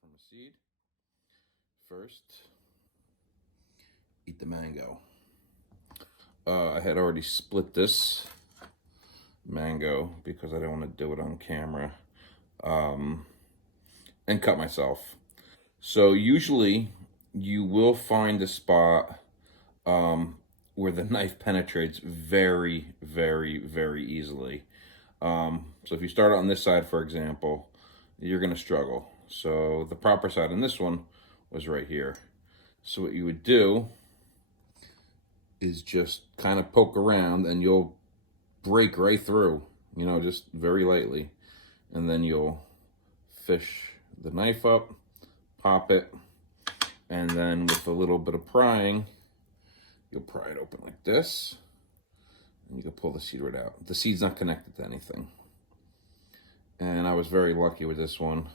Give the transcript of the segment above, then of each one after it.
from a seed. First, eat the mango. I had already split this mango because I didn't want to do it on camera, and cut myself. So usually you will find a spot where the knife penetrates very, very, very easily. So if you start on this side, for example, you're going to struggle. So the proper side on this one was right here. So what you would do is just kind of poke around and you'll break right through, you know, just very lightly. And then you'll fish the knife up, pop it, and then with a little bit of prying, you'll pry it open like this, and you can pull the seed right out. The seed's not connected to anything. And I was very lucky with this one.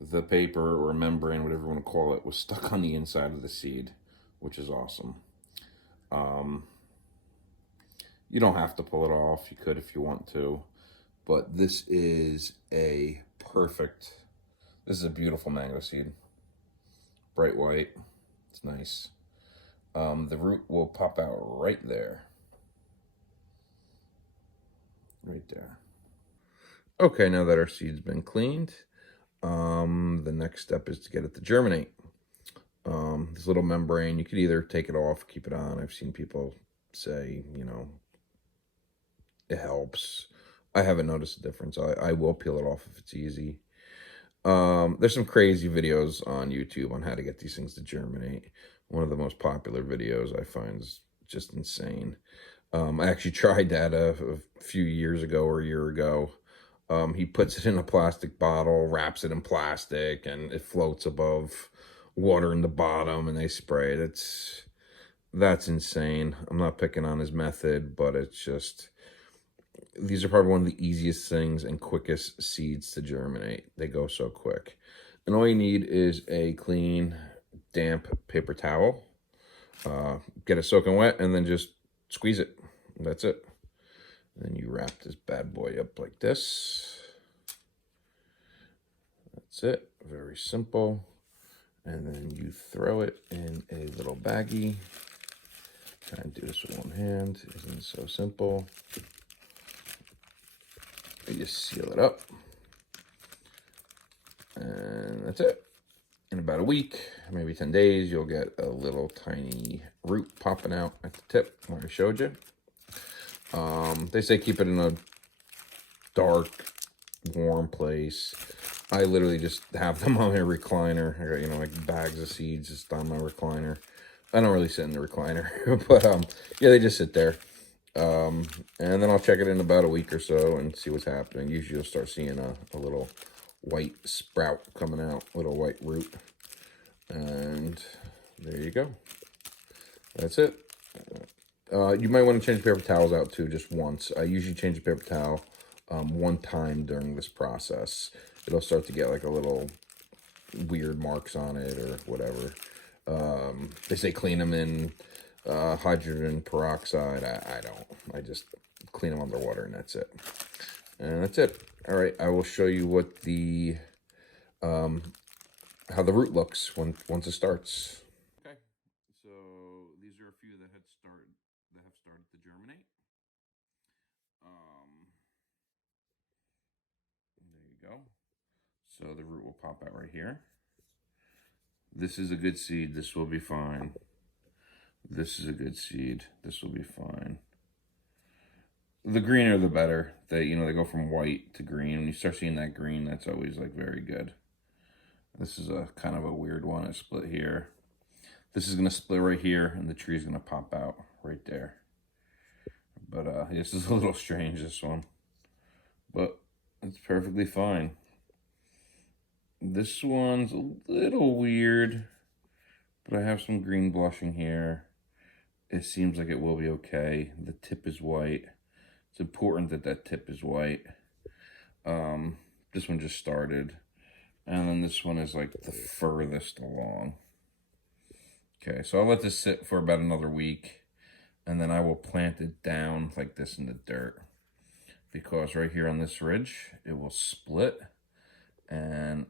The paper or membrane, whatever you want to call it, was stuck on the inside of the seed, which is awesome. You don't have to pull it off. You could if you want to. But this is this is a beautiful mango seed. Bright white. It's nice. The root will pop out right there. Right there. Okay, now that our seed's been cleaned, the next step is to get it to germinate. This little membrane, you could either take it off, keep it on. I've seen people say, you know, it helps. I haven't noticed a difference. I will peel it off if it's easy. There's some crazy videos on YouTube on how to get these things to germinate. One of the most popular videos I find is just insane. I actually tried that a few years ago or a year ago. He puts it in a plastic bottle, wraps it in plastic, and it floats above water in the bottom, and they spray it. That's insane. I'm not picking on his method, but it's just, these are probably one of the easiest things and quickest seeds to germinate. They go so quick. And all you need is a clean, damp paper towel. Get it soaking wet, and then just squeeze it. That's it. Then you wrap this bad boy up like this. That's it. Very simple. And then you throw it in a little baggie. Try and do this with one hand. Isn't so simple. You just seal it up. And that's it. In about a week, maybe 10 days, you'll get a little tiny root popping out at the tip where I showed you. They say keep it in a dark, warm place. I literally just have them on my recliner. I got, you know, like bags of seeds just on my recliner. I don't really sit in the recliner, but yeah, they just sit there. And then I'll check it in about a week or so and see what's happening. Usually you'll start seeing a little white sprout coming out, little white root. And there you go. That's it. You might want to change the paper towels out too, just once. I usually change the paper towel one time during this process. It'll start to get like a little weird marks on it or whatever. They say clean them in hydrogen peroxide. I don't. I just clean them underwater and that's it. And that's it. All right, I will show you what the how the root looks once it starts. Okay, so these are a few that have started to germinate. There you go. So the root will pop out right here. This is a good seed. This will be fine. This is a good seed. This will be fine. The greener the better. They go from white to green. When you start seeing that green, that's always like very good. This is a kind of a weird one. It split here. This is gonna split right here, and the tree is gonna pop out right there. But this is a little strange, this one. But it's perfectly fine. This one's a little weird, but I have some green blushing here. It seems like it will be okay. The tip is white. It's important that that tip is white. This one just started. And then this one is like the furthest along. Okay, so I'll let this sit for about another week. And then I will plant it down like this in the dirt. Because right here on this ridge, it will split. and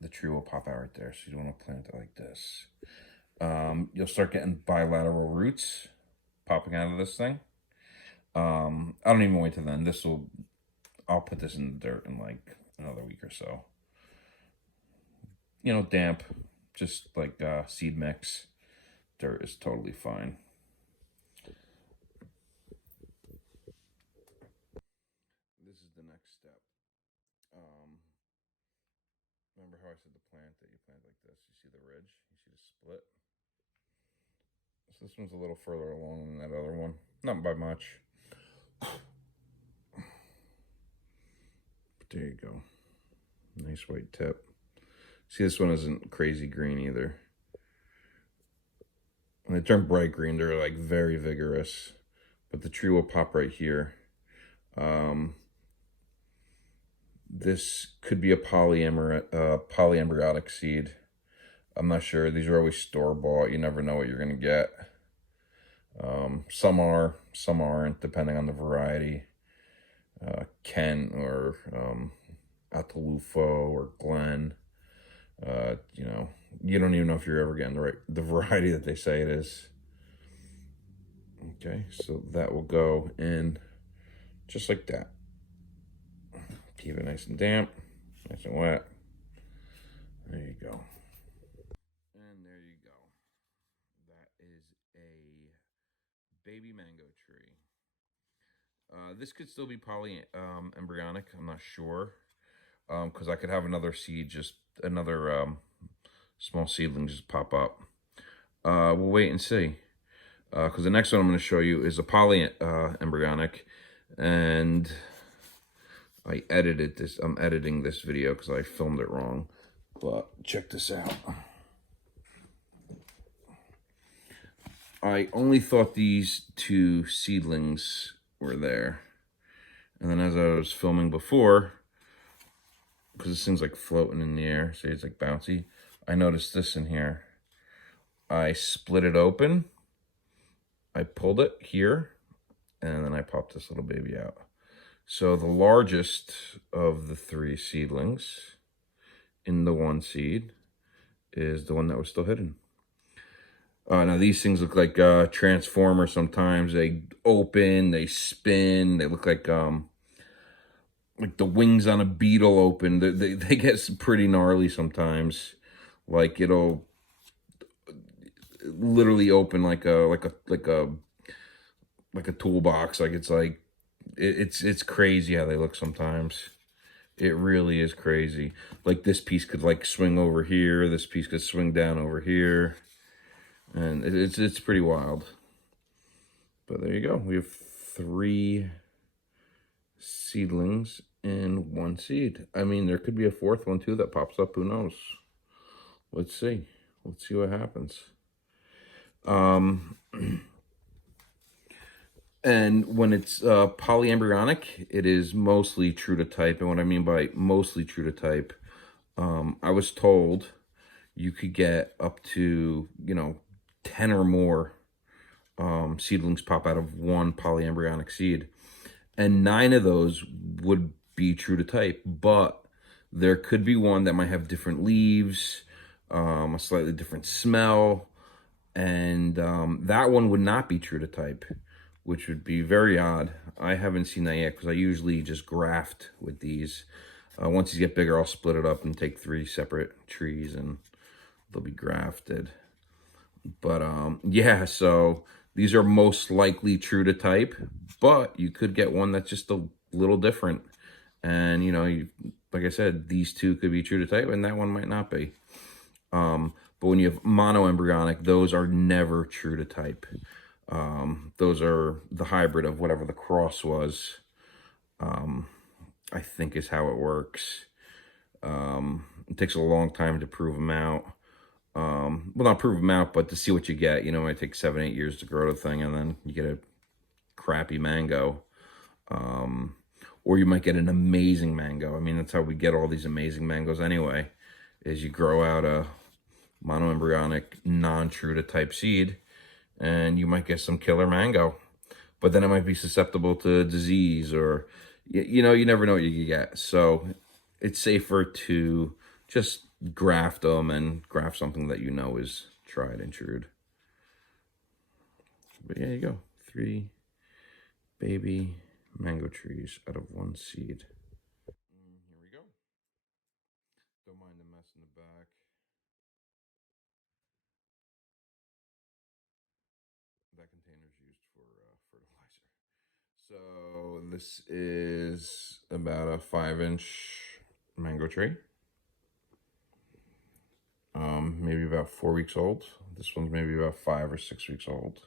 the tree will pop out right there. So you want to plant it like this. You'll start getting bilateral roots popping out of this thing. I don't even wait till then. I'll put this in the dirt in like another week or so. You know, damp, just like seed mix. Dirt is totally fine. This is the next step. Remember how I said to plant that you plant like this? You see the ridge? You see the split? So this one's a little further along than that other one. Not by much. But there you go. Nice white tip. See, this one isn't crazy green either. When they turn bright green, they're like very vigorous. But the tree will pop right here. This could be a polyembryotic seed. I'm not sure. These are always store-bought. You never know what you're going to get. Some are, some aren't, depending on the variety. Kent or Ataulfo or Glen. You know, you don't even know if you're ever getting the variety that they say it is. Okay, so that will go in just like that. Keep it nice and damp, nice and wet. There you go. And there you go. That is a baby mango tree. This could still be embryonic. I'm not sure. Because I could have another seed, another small seedling just pop up. We'll wait and see. Because the next one I'm going to show you is a embryonic. And I edited this. I'm editing this video because I filmed it wrong. But check this out. I only thought these two seedlings were there. And then as I was filming before, because this thing's like floating in the air, see, it's like bouncy, I noticed this in here. I split it open. I pulled it here. And then I popped this little baby out. So the largest of the three seedlings in the one seed is the one that was still hidden. Now these things look like Transformers sometimes. They open, they spin, they look like the wings on a beetle open. They get pretty gnarly sometimes. Like it'll literally open like a toolbox. It's crazy how they look sometimes. It really is crazy. Like this piece could like swing over here. This piece could swing down over here. And it's pretty wild. But there you go. We have 3 seedlings in 1 seed. I mean, there could be a 4th one too that pops up. Who knows? Let's see. Let's see what happens. And when it's polyembryonic, it is mostly true to type. And what I mean by mostly true to type, I was told you could get up to, 10 or more seedlings pop out of one polyembryonic seed. And 9 of those would be true to type. But there could be one that might have different leaves, a slightly different smell. And that one would not be true to type, which would be very odd. I haven't seen that yet because I usually just graft with these. Once these get bigger, I'll split it up and take 3 separate trees and they'll be grafted. But yeah, so these are most likely true to type, but you could get one that's just a little different. And, like I said, these 2 could be true to type and that one might not be. But when you have monoembryonic, those are never true to type. Those are the hybrid of whatever the cross was, I think is how it works. It takes a long time to prove them out. Well, not prove them out, but to see what you get. It might take 7-8 years to grow the thing, and then you get a crappy mango. Or you might get an amazing mango. I mean, that's how we get all these amazing mangoes anyway, is you grow out a monoembryonic, non-true to type seed, and you might get some killer mango. But then it might be susceptible to disease or, you never know what you get. So it's safer to just graft them and graft something that you know is tried and true. But yeah, you go. 3 baby mango trees out of 1 seed. Here we go. Don't mind the mess in the back. That container is used for fertilizer. So this is about a 5-inch mango tree. Maybe about 4 weeks old. This one's maybe about 5 or 6 weeks old.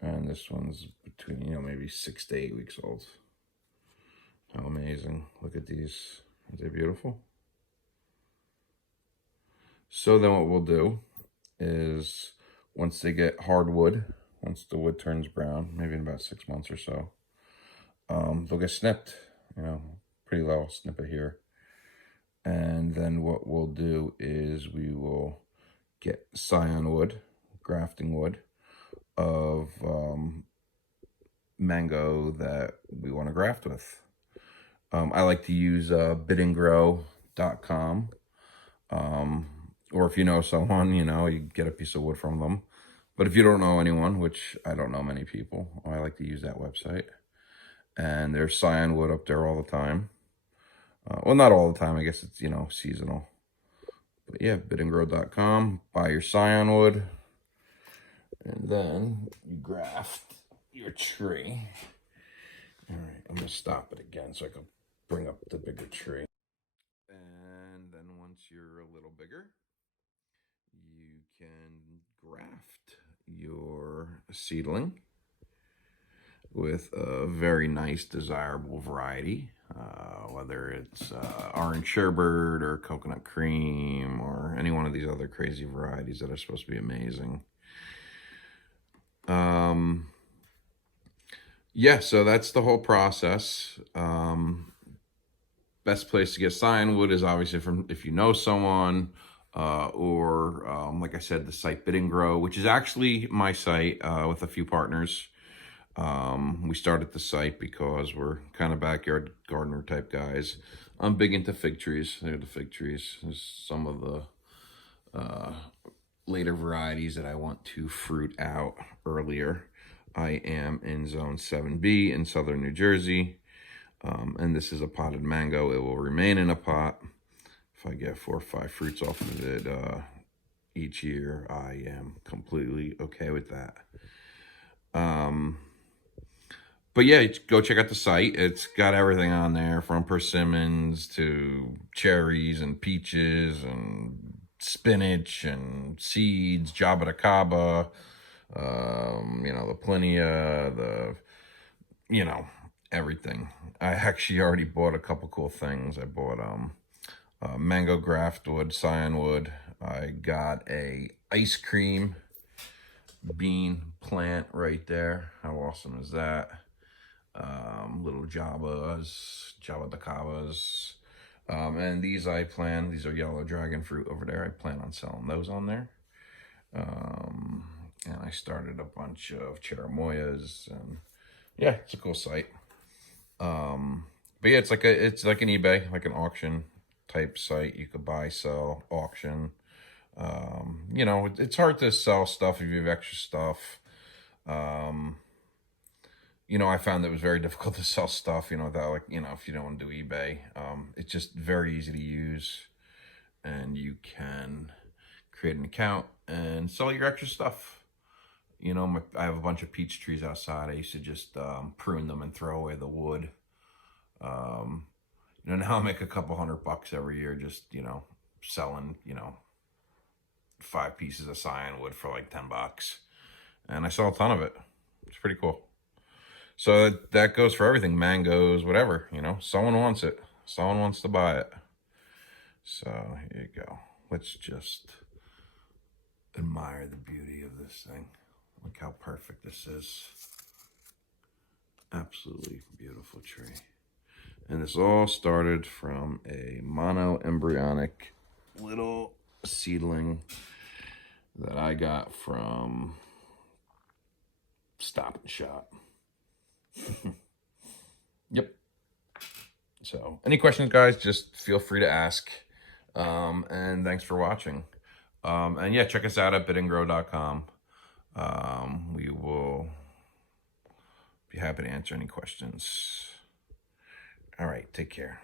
And this one's between, maybe 6 to 8 weeks old. How amazing. Look at these. Aren't they beautiful? So then what we'll do is once they get hardwood, once the wood turns brown, maybe in about 6 months or so, they'll get snipped, pretty low, snip it here. And then what we'll do is we will get scion wood, grafting wood, of mango that we want to graft with. I like to use BidNGrow.com. Or if you know someone, you get a piece of wood from them. But if you don't know anyone, which I don't know many people, I like to use that website. And there's scion wood up there all the time. Well, not all the time. I guess it's, seasonal. But yeah, BidNGrow.com. Buy your scion wood. And then you graft your tree. All right, I'm going to stop it again so I can bring up the bigger tree. And then once you're a little bigger, you can graft your seedling with a very nice, desirable variety, whether it's orange sherbet or coconut cream or any one of these other crazy varieties that are supposed to be amazing. Yeah, so that's the whole process. Best place to get scion wood is obviously from if you know someone, or like I said, the site BidNGrow, which is actually my site with a few partners. We started the site because we're kind of backyard gardener type guys. I'm big into fig trees. They're the fig trees. There's some of the later varieties that I want to fruit out earlier. I am in zone 7B in southern New Jersey. And this is a potted mango. It will remain in a pot. If I get 4 or 5 fruits off of it each year, I am completely okay with that. But yeah, go check out the site. It's got everything on there from persimmons to cherries and peaches and spinach and seeds, jaboticaba, the plenia, everything. I actually already bought a couple cool things. I bought mango graft wood, scion wood. I got a ice cream bean plant right there. How awesome is that? Little jaboticabas. And these are yellow dragon fruit over there. I plan on selling those on there. And I started a bunch of cherimoyas, and yeah, it's a cool site. But yeah, it's like an eBay, like an auction type site. You could buy, sell, auction. It's hard to sell stuff if you have extra stuff. I found it was very difficult to sell stuff, without if you don't want to do eBay. It's just very easy to use, and you can create an account and sell your extra stuff. I have a bunch of peach trees outside. I used to just prune them and throw away the wood. Now I make a couple $100 every year just, selling, 5 pieces of scion wood for like $10. And I sell a ton of it. It's pretty cool. So that goes for everything, mangoes, whatever, someone wants it. Someone wants to buy it. So here you go. Let's just admire the beauty of this thing. Look how perfect this is. Absolutely beautiful tree. And this all started from a mono-embryonic little seedling that I got from Stop and Shop. Yep. So any questions, guys, just feel free to ask. And thanks for watching. And yeah, check us out at BidNGrow.com. We will be happy to answer any questions. All right, take care.